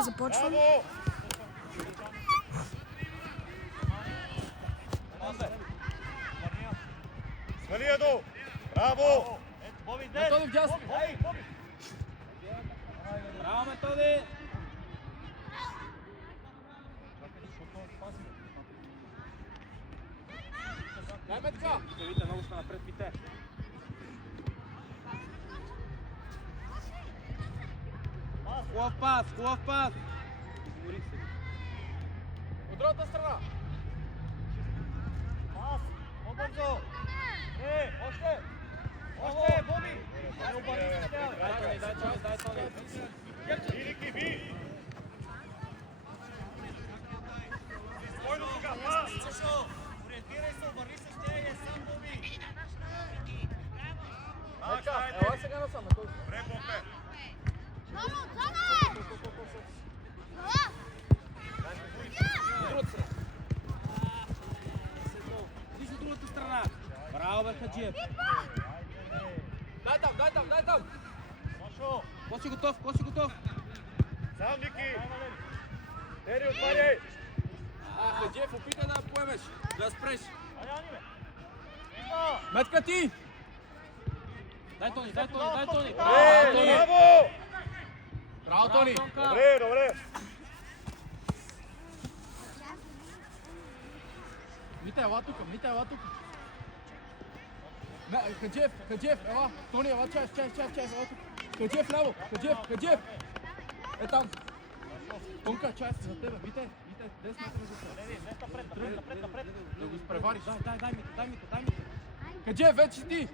да започвам. Свали я долу! Браво! Методи вдясно! Браво, Методи! Дай метка! Вите, много сме напред, Вите. Хубав пас, хубав пас! От другата страна! Пас! По-бързо! Още! Още, Боби! Дай Тони! Ирики, би! Спойно тука, пас! Ориентирай се, обърни се с нея, сам Боби! Ела сега насам, Методи. Добре, Бопе! Виж от другата страна. Браво, бе, Хаджиев. Дай там. Сашо! Коси готов. Сам, Ники! Тери, отваряй! Хаджиев, опитай да поемеш, да спреш. Метка ти! Дай Тони. Браво! Браво, Тони! Добре! Мита, ела тук. Хаджиев, ела. Тони, ела, чаев, ела тук. Хаджиев ляво, Хаджиев. Е там. Тонка, чаев за тебе, Вите, 10 метра за тебе. Да го изпревариш. Дай ми. Хаджиев, вече ти.